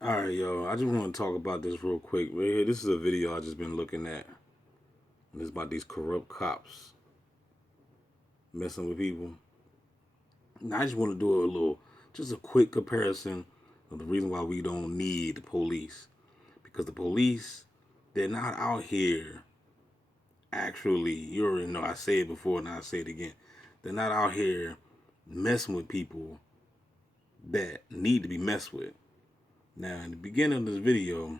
All right, yo. I just want to talk about this real quick. Right here, this is a video I just been looking at. And it's about these corrupt cops messing with people. And I just want to do just a quick comparison of the reason why we don't need the police. Because the police, they're not out here actually, you already know I say it before and I say it again. They're not out here messing with people that need to be messed with. Now, in the beginning of this video,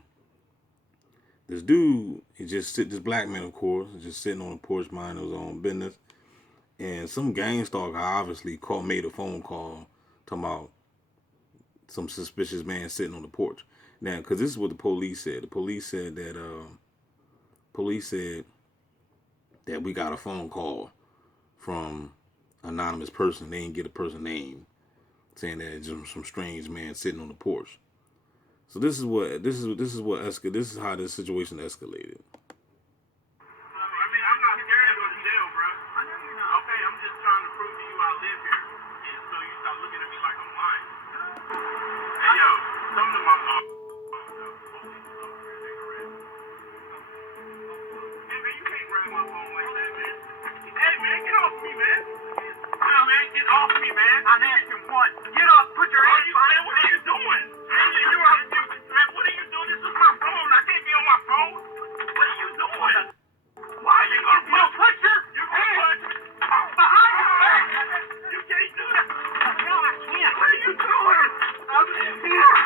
this dude, this black man, of course, is just sitting on the porch minding his own business. And some gang stalker obviously made a phone call talking about some suspicious man sitting on the porch. Now, because this is what the police said. The police said that we got a phone call from anonymous person. They didn't get a person name, saying that it's just some strange man sitting on the porch. So this is how this situation escalated. I'm not scared of a jail, bro. Okay, I'm just trying to prove to you I live here. And so you start looking at me like I'm lying. Hey, yo, come to my mom. Hey, man, you can't grab my phone like that, man. Hey, man, get off me, man. Nah, man, get off me, man. I'm asking what? Get off, put your hands behind. What are you doing? Man, what are you doing? This is my phone. I can't be on my phone. What are you doing? Why are you gonna put your hands behind your back? You can't do that. No, I can't. What are you doing? I'm in here.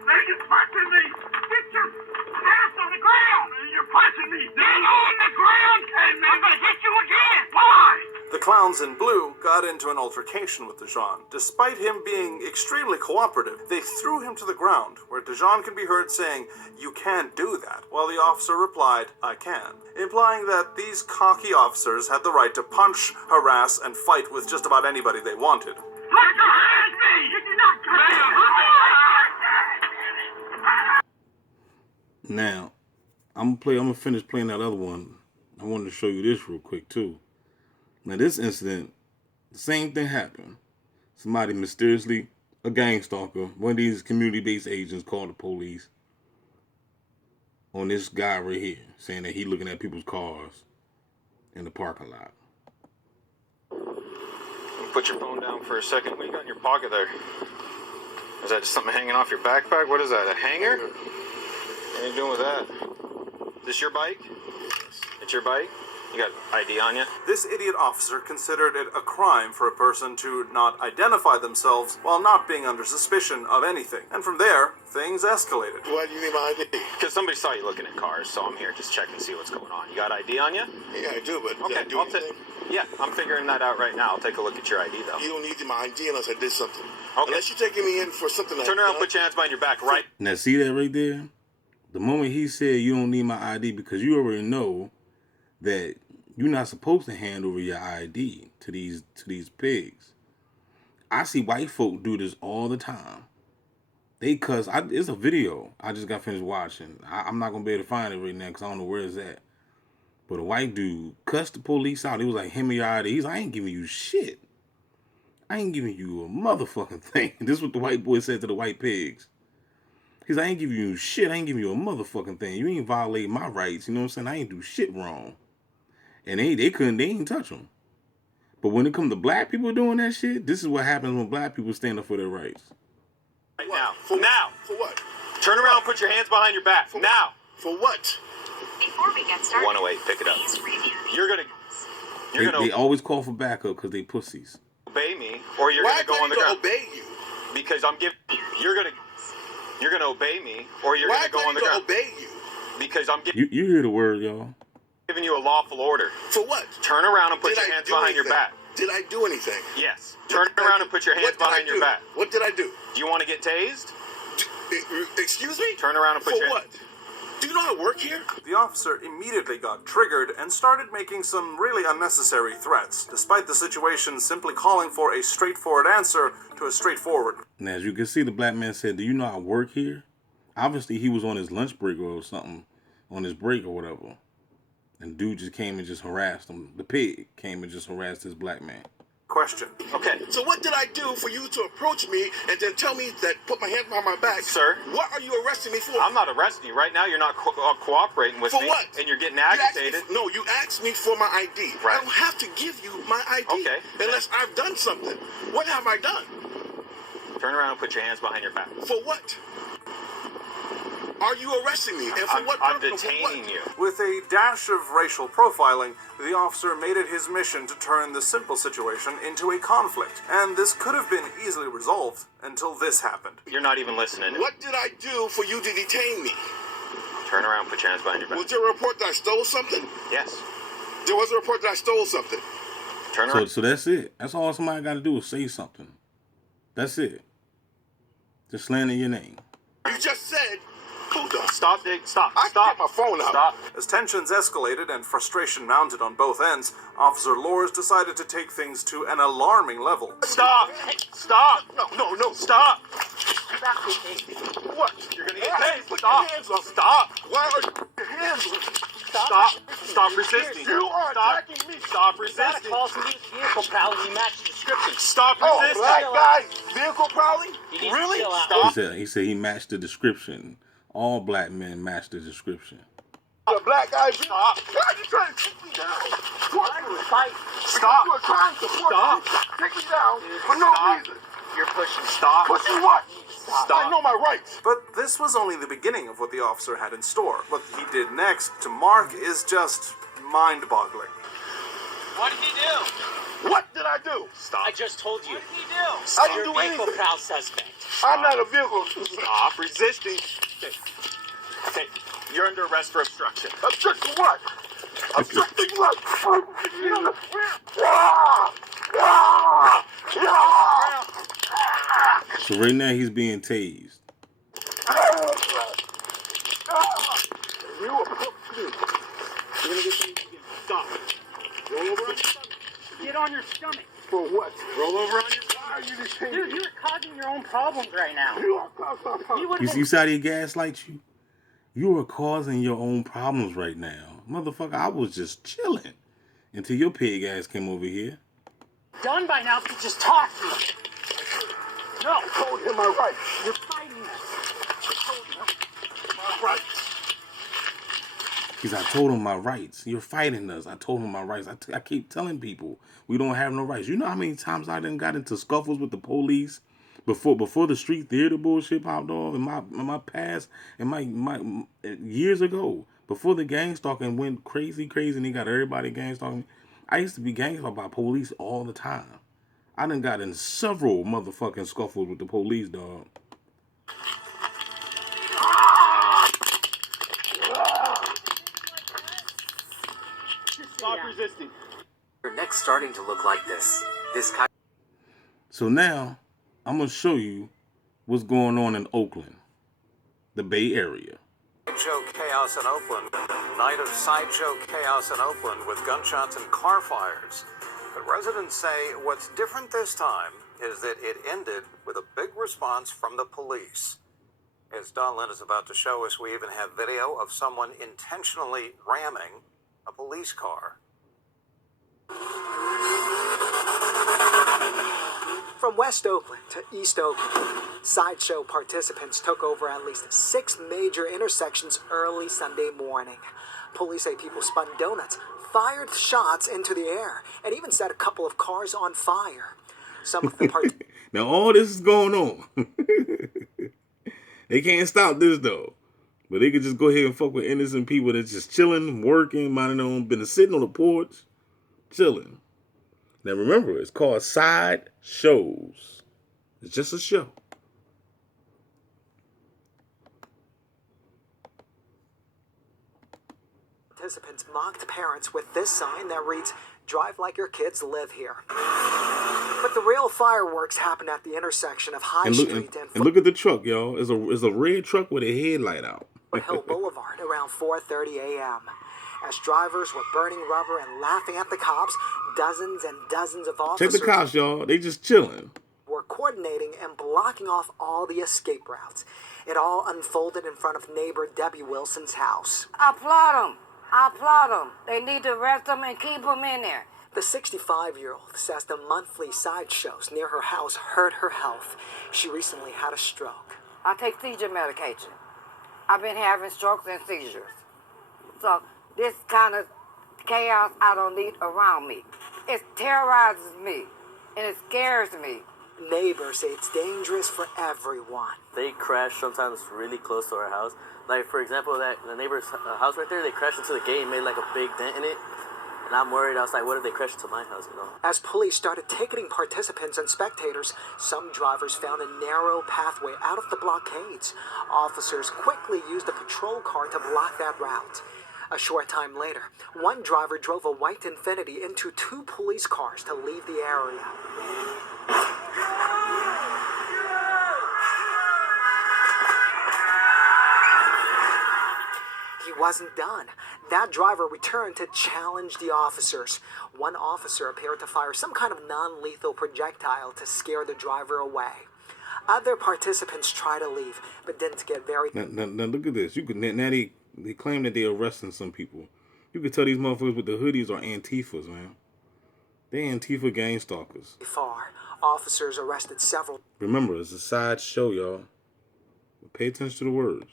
Man, you're punching me. Get your hands on the ground. You're punching me. Get on the ground. Hey, man, I'm gonna hit you again. Why? The clowns in blue got into an altercation with Dejan. Despite him being extremely cooperative, they threw him to the ground, where Dejan can be heard saying, "You can't do that," while the officer replied, "I can," implying that these cocky officers had the right to punch, harass, and fight with just about anybody they wanted. Put your hands me! You do not Now, I'm gonna finish playing that other one. I wanted to show you this real quick too. Now, this incident, the same thing happened. Somebody mysteriously, a gang stalker, one of these community-based agents called the police on this guy right here, saying that he looking at people's cars in the parking lot. Put your phone down for a second. What do you got in your pocket there? Is that just something hanging off your backpack? What is that, a hanger? What are you doing with that? Is this your bike? It's your bike? You got ID on you? This idiot officer considered it a crime for a person to not identify themselves while not being under suspicion of anything. And from there, things escalated. Why do you need my ID? Because somebody saw you looking at cars, so I'm here just checking to see what's going on. You got ID on you? Yeah, I do, but did Okay, I do anything? yeah, I'm figuring that out right now. I'll take a look at your ID, though. You don't need my ID unless I did something. Okay. Unless you're taking me in for something like that. Turn around, put your hands behind your back, right? Now, see that right there? The moment he said you don't need my ID, because you already know that you're not supposed to hand over your ID to these pigs. I see white folk do this all the time. It's a video I just got finished watching. I'm not gonna be able to find it right now because I don't know where it's at. But a white dude cussed the police out. He was like, "Hand me your ID." He's like, "I ain't giving you shit. I ain't giving you a motherfucking thing." This is what the white boy said to the white pigs. He's like, "I ain't giving you shit. I ain't giving you a motherfucking thing. You ain't violating my rights. You know what I'm saying? I ain't do shit wrong." And they ain't touch them. But when it comes to black people doing that shit, this is what happens when black people stand up for their rights. Right now. For Now. For what? Turn around and put your hands behind your back. For now. For what? Before we get started, 108, pick it up. please review the You're gonna They always call for backup because they pussies. obey me, or you're Why gonna go on the do I ground. obey you? Because I'm giving. You're gonna obey me, or you're Why gonna go on the do I ground. obey you? Because I'm You hear the word, y'all. giving you a lawful order. For what? Turn around and put Did your I hands do behind your anything? back. Did I do anything? Yes. Turn around and put your hands What did I behind your do? back. What did I do? Do you want to get tased? Excuse me? Turn around and put For your what? Do you know I work here? The officer immediately got triggered and started making some really unnecessary threats, despite the situation simply calling for a straightforward answer to a straightforward. Now, as you can see, the black man said, "Do you know I work here?" Obviously, he was on his lunch break or something, on his break or whatever. And dude just came and just harassed him. The pig came and just harassed this black man. Question. Okay. So what did I do for you to approach me and then tell me that put my hands behind my back? Sir. What are you arresting me for? I'm not arresting you. Right now, you're not cooperating with For me. what? And you're getting You asked me agitated. no, you asked me for my ID. Right. I don't have to give you my ID Okay. unless I've done something. What have I done? Turn around and put your hands behind your back. For what? Are you arresting me? And for what I'm purpose? detaining you. With a dash of racial profiling, the officer made it his mission to turn the simple situation into a conflict. And this could have been easily resolved until this happened. You're not even listening. What did I do for you to detain me? Turn around, put your hands behind your back. Was there a report that I stole something? Yes. There was a report that I stole something. Turn around. So that's it. That's all somebody got to do is say something. That's it. Just slander your name. You just said, hold on. Stop, Dick. Stop. I Stop. can get my phone out. Stop. As tensions escalated and frustration mounted on both ends, Officer Lors decided to take things to an alarming level. Stop. Stop. No. Stop. What? You're going to get Hey, tased. put Stop. your hands up. Stop. Why are your hands up? Stop. Stop resisting. You are Stop. attacking me. Stop Got a resisting. call from this vehicle pal and you match the description. Stop Oh, resisting. black guy, vehicle prowling? You need to Really? chill out. Stop. He said he matched the description. All black men match the description. The black guy. Stop. God, you trying to take me down? Fight. Stop. You are trying to force Stop. me. Take me down for no Stop. reason. You're pushing. Stop. Pushing what? Stop. I know my rights. But this was only the beginning of what the officer had in store. What he did next to Mark is just mind-boggling. What did he do? What did I do? Stop. I just told you. What did he do? I didn't You're do a vehicle anything. proud suspect. I'm not a vehicle. Stop resisting. Okay. You're under arrest for obstruction. Obstructing what? Obstructing what? So right now he's being tased. Stop. Roll over on your stomach. Get on your stomach. For what? Roll over on your Why are you detaining Dude, me? you're causing your own problems right now. You are causing You would You have see how they gaslight you? You are causing your own problems right now. Motherfucker, I was just chilling until your pig ass came over here. been done by now if you just talk to me. No. I told him my rights. You're fighting us. My rights. Because I told him my rights. You're fighting us. I told him my rights. I keep telling people we don't have no rights. You know how many times I done got into scuffles with the police before the street theater bullshit popped off in my past and my years ago, before the gang stalking went crazy and they got everybody gang stalking. I used to be gang stalked by police all the time. I done got in several motherfucking scuffles with the police, dog. Stop resisting. Your neck's starting to look like this. This kind. So now I'm gonna show you what's going on in Oakland, the Bay Area. Sideshow chaos in Oakland. Night of sideshow chaos in Oakland with gunshots and car fires. But residents say what's different this time is that it ended with a big response from the police. As Don Lynn is about to show us, we even have video of someone intentionally ramming a police car. From West Oakland to East Oakland, sideshow participants took over at least 6 major intersections early Sunday morning. Police say people spun donuts, fired shots into the air, and even set a couple of cars on fire. Some of the Now all this is going on. They can't stop this though. But they could just go ahead and fuck with innocent people that's just chilling, working, minding their own business, sitting on the porch, chilling. Now remember, it's called side shows. It's just a show. participants mocked parents with this sign that reads, "Drive like your kids live here." But the real fireworks happened at the intersection of High Street and look at the truck, y'all. It's a red truck with a headlight out. Foothill Boulevard around 4:30 a.m. As drivers were burning rubber and laughing at the cops, dozens and dozens of Check officers the cops, y'all. They just chilling. were coordinating and blocking off all the escape routes. It all unfolded in front of neighbor Debbie Wilson's house. I applaud them. I applaud them. They need to arrest them and keep them in there. The 65-year-old says the monthly sideshows near her house hurt her health. She recently had a stroke. I take seizure medication. I've been having strokes and seizures. So this kind of chaos I don't need around me. It terrorizes me and it scares me. Neighbors say it's dangerous for everyone. They crash sometimes really close to our house. Like, for example, the neighbor's house right there, they crashed into the gate and made like a big dent in it. And I'm worried. I was like, what if they crash into my house, you know? As police started ticketing participants and spectators, some drivers found a narrow pathway out of the blockades. Officers quickly used a patrol car to block that route. A short time later, one driver drove a white Infiniti into two police cars to leave the area. He wasn't done. That driver returned to challenge the officers. One officer appeared to fire some kind of non-lethal projectile to scare the driver away. Other participants tried to leave, but didn't get very... Now look at this. You could now they claim that they're arresting some people. You could tell these motherfuckers with the hoodies are Antifas, man. They Antifa gang stalkers. far. Officers arrested several... Remember, it's a sideshow, y'all. Pay attention to the words.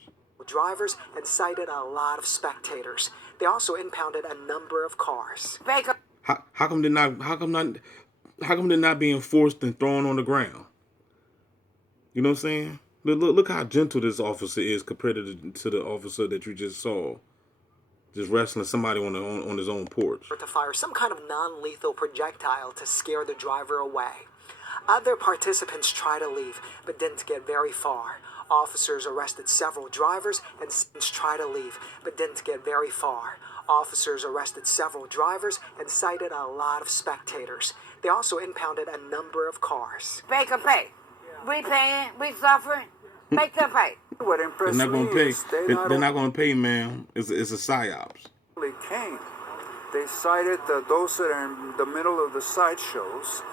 ...drivers and cited a lot of spectators. They also impounded a number of cars. How come they're not being enforced and thrown on the ground? You know what I'm saying? Look how gentle this officer is compared to the officer that you just saw, just wrestling somebody on his own porch. ...to fire some kind of non-lethal projectile to scare the driver away. Other participants tried to leave, but didn't get very far. Officers arrested several drivers and tried to leave, but didn't get very far. Officers arrested several drivers and cited a lot of spectators. They also impounded a number of cars. Make them pay. We paying, we suffering. Make them pay. What impressed They're not going to pay. is They're not going to pay, man. It's a psyops. They came. They cited those that are in the middle of the sideshows,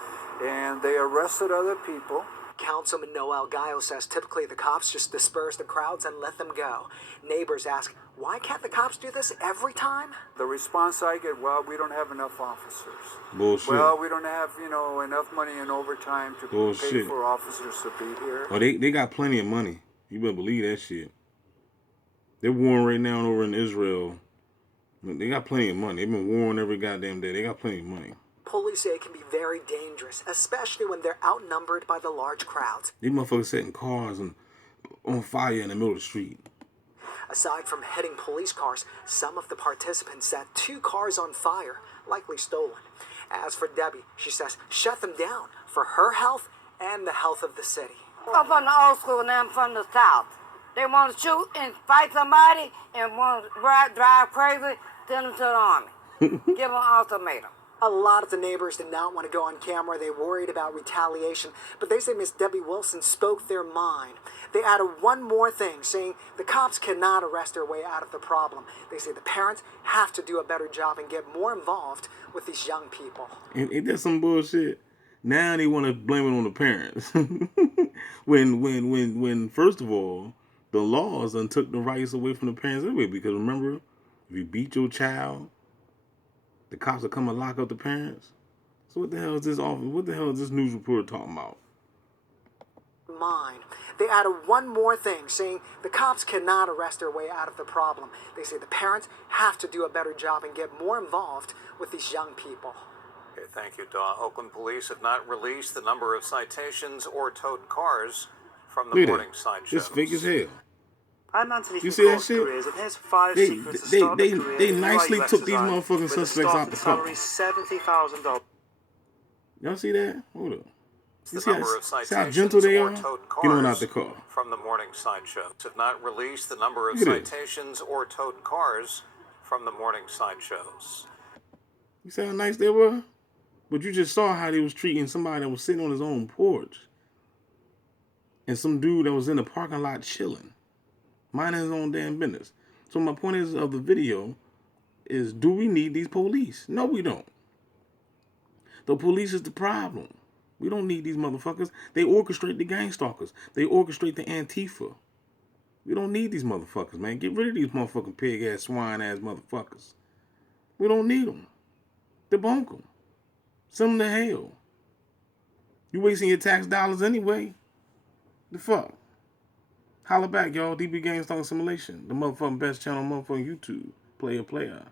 and they arrested other people. Councilman Noel Gallo says typically the cops just disperse the crowds and let them go. Neighbors ask, why can't the cops do this every time? The response I get, well, we don't have enough officers. Bullshit. Well, we don't have, enough money in overtime to pay for officers to be here. Oh, they got plenty of money. You better believe that shit. They're warring right now over in Israel. They got plenty of money. They've been warring every goddamn day. They got plenty of money. Police say it can be very dangerous, especially when they're outnumbered by the large crowds. These motherfuckers setting cars on fire in the middle of the street. Aside from hitting police cars, some of the participants set two cars on fire, likely stolen. As for Debbie, she says shut them down for her health and the health of the city. I'm from the old school and I'm from the South. They want to shoot and fight somebody and want to drive crazy, send them to the army. Give them an ultimatum. A lot of the neighbors did not want to go on camera. They worried about retaliation, but they say Miss Debbie Wilson spoke their mind. They added one more thing, saying the cops cannot arrest their way out of the problem. They say the parents have to do a better job and get more involved with these young people. Ain't that some bullshit? Now they want to blame it on the parents. when first of all, the laws done took the rights away from the parents anyway. Because remember, if you beat your child, the cops will come and lock up the parents. So what the hell is this office? What the hell is this news reporter talking about? Mine. They added one more thing, saying the cops cannot arrest their way out of the problem. They say the parents have to do a better job and get more involved with these young people. Okay, thank you, Daw. Oakland police have not released the number of citations or towed cars from the morning sideshows. It's fake as hell. I'm Anthony you from see that shit? Careers, and here's 5 secrets to start a career they in nicely UI took these design motherfucking with a suspects out the car. starting salary $70,000. Y'all see that? Hold up. The See number of how gentle they are? towed Get on out cars the car. from the morning sideshows have not released the number of Look at this. citations or towed cars from the morning sideshows. You see how nice they were? But you just saw how they was treating somebody that was sitting on his own porch. And some dude that was in the parking lot chilling. Minding his own damn business. So my point is of the video is, do we need these police? No, we don't. The police is the problem. We don't need these motherfuckers. They orchestrate the gang stalkers. They orchestrate the Antifa. We don't need these motherfuckers, man. Get rid of these motherfucking pig-ass, swine-ass motherfuckers. We don't need them. Debunk them. Send them to hell. You wasting your tax dollars anyway. The fuck? Holla back, y'all. DB Gang Song Simulation. The motherfucking best channel on motherfucking YouTube. Player.